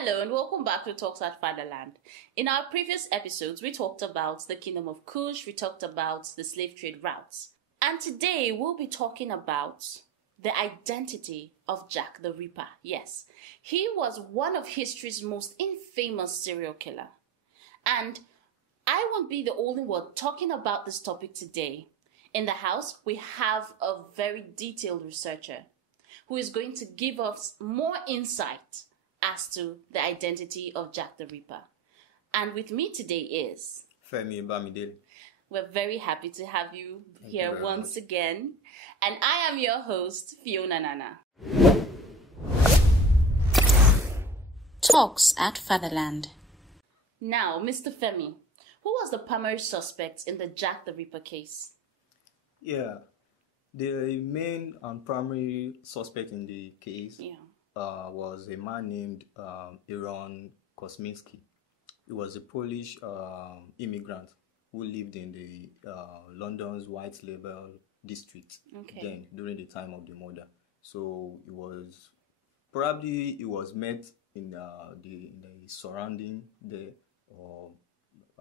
Hello and welcome back to Talks at Fatherland. In our previous episodes, we talked about the Kingdom of Kush, we talked about the slave trade routes. And today we'll be talking about the identity of Jack the Ripper. Yes, he was one of history's most infamous serial killer. And I won't be the only one talking about this topic today. In the house, we have a very detailed researcher who is going to give us more insight as to the identity of Jack the Ripper. And with me today is Femi Bamidele. We're very happy to have you here once again. And I am your host, Fiona Nana. Talks at Fatherland. Now, Mr. Femi, who was the primary suspect in the Jack the Ripper case? Yeah, the main and primary suspect in the case was a man named Aaron Kosminski. He was a Polish immigrant who lived in the London's Whitechapel district then during the time of the murder. So he was met in the surrounding there, or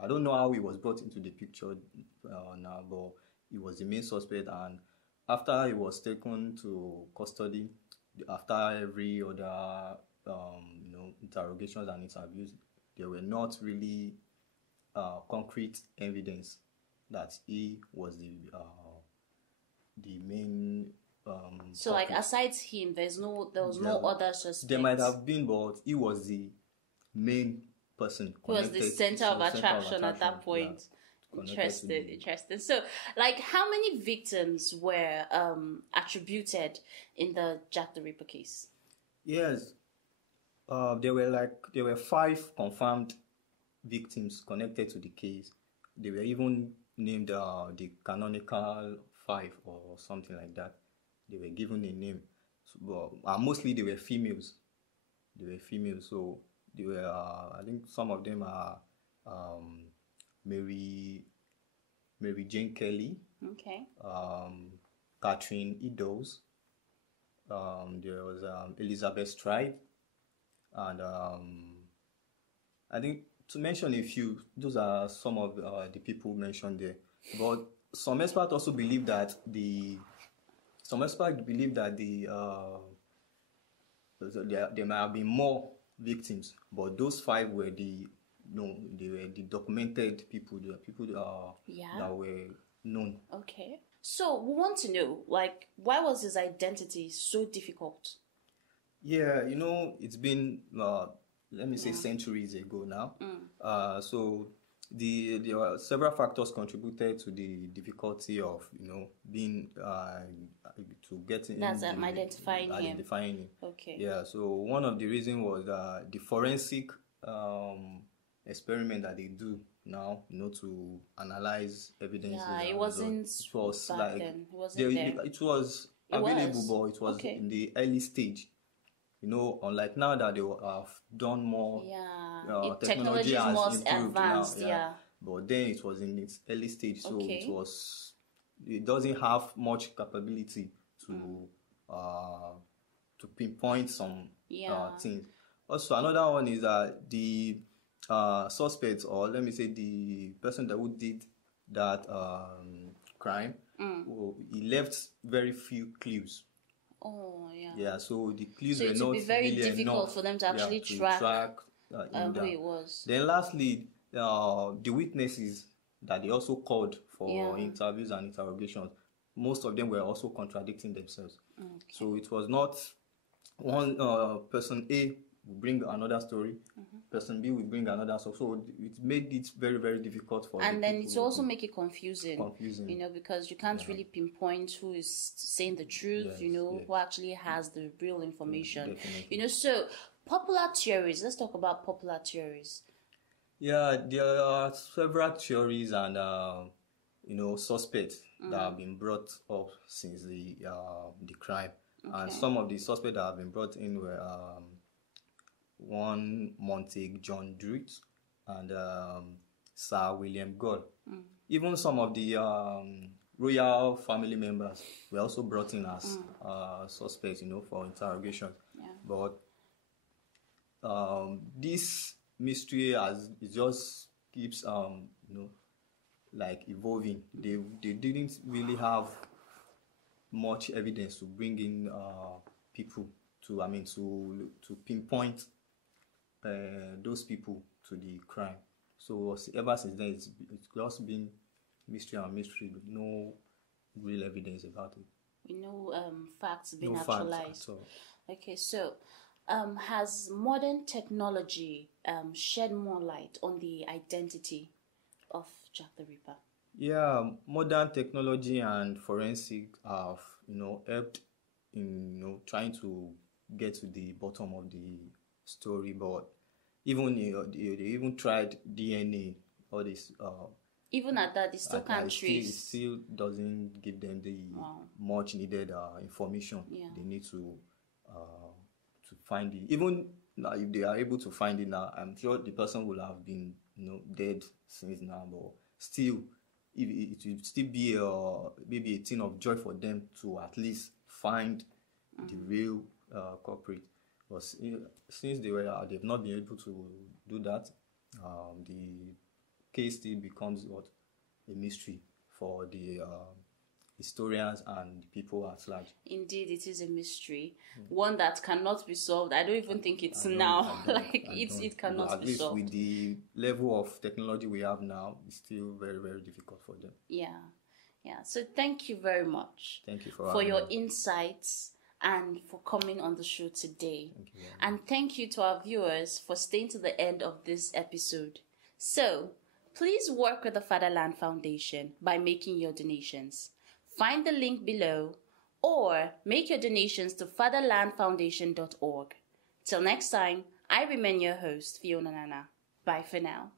I don't know how he was brought into the picture now, but he was the main suspect. And after he was taken to custody, after every other interrogations and interviews, there were not really concrete evidence that he was the main. So, like, aside him, there was no other suspects. There might have been, but he was the main person. He was the center of attraction at that point. Yeah. Interesting. So, like, how many victims were attributed in the Jack the Ripper case? Yes, there were 5 confirmed victims connected to the case. They were even named the canonical 5 or something like that. They were given a name, mostly they were females. So they were. I think some of them are Mary Jane Kelly. Okay. Catherine Eddowes. There was Elizabeth Stride, and I think to mention a few. Those are some of the people mentioned there. But some experts also believe that there might have been more victims, but those 5 were they were the documented people. They were people that were known. Okay. So we want to know, like, why was his identity so difficult? Yeah, it's been let me say centuries ago now. So there were several factors contributed to the difficulty of being to getting identifying him. Okay. Yeah. So one of the reasons was the forensic experiment that they do now, to analyze evidence. Yeah, it wasn't. It was back then. It wasn't there. It was available, but it was in the early stage. Unlike now that they have done more. Yeah, technology is has more improved advanced. Now, yeah. But then it was in its early stage, so it doesn't have much capability to pinpoint some things. Also, another one is that the suspect, or let me say the person who did that crime, he left very few clues. Oh, yeah. Yeah, so the clues were not really enough. So it would be very difficult for them to actually track who it was. Then lastly, the witnesses that they also called for interviews and interrogations, most of them were also contradicting themselves. Okay. So it was not one person A will bring another story, person B will bring another story. So it made it very, very difficult for them. And then it also make it confusing, because you can't really pinpoint who is saying the truth, who actually has the real information. Definitely. So popular theories. Let's talk about popular theories. Yeah, there are several theories and suspects that have been brought up since the crime. Okay. And some of the suspects that have been brought in were one Montague John Druitt and Sir William Gall. Even some of the royal family members were also brought in as suspects, for interrogation. Yeah. But this mystery it just keeps like evolving. They didn't really have much evidence to bring in people to pinpoint those people to the crime. So ever since then, it's just been mystery and mystery, with no real evidence about it. No facts been no actualized. Facts at all. Okay, so has modern technology shed more light on the identity of Jack the Ripper? Yeah, modern technology and forensic have helped in trying to get to the bottom of the story, but even they even tried DNA, all this. Even at that, they still can't trace. It still doesn't give them the much needed information they need to find it. Even if they are able to find it now, I'm sure the person will have been dead since now, but still, it will still be maybe a thing of joy for them to at least find the real culprit. But since they've not been able to do that, the case still becomes a mystery for the historians and people at large. Indeed, it is a mystery, one that cannot be solved. I don't even think it cannot be solved. With the level of technology we have now, it's still very, very difficult for them. Yeah. So thank you very much. Thank you for your insights and for coming on the show today. Thank you. And thank you to our viewers for staying to the end of this episode. So, please work with the Fatherland Foundation by making your donations. Find the link below or make your donations to fatherlandfoundation.org. Till next time, I remain your host, Fiona Nana. Bye for now.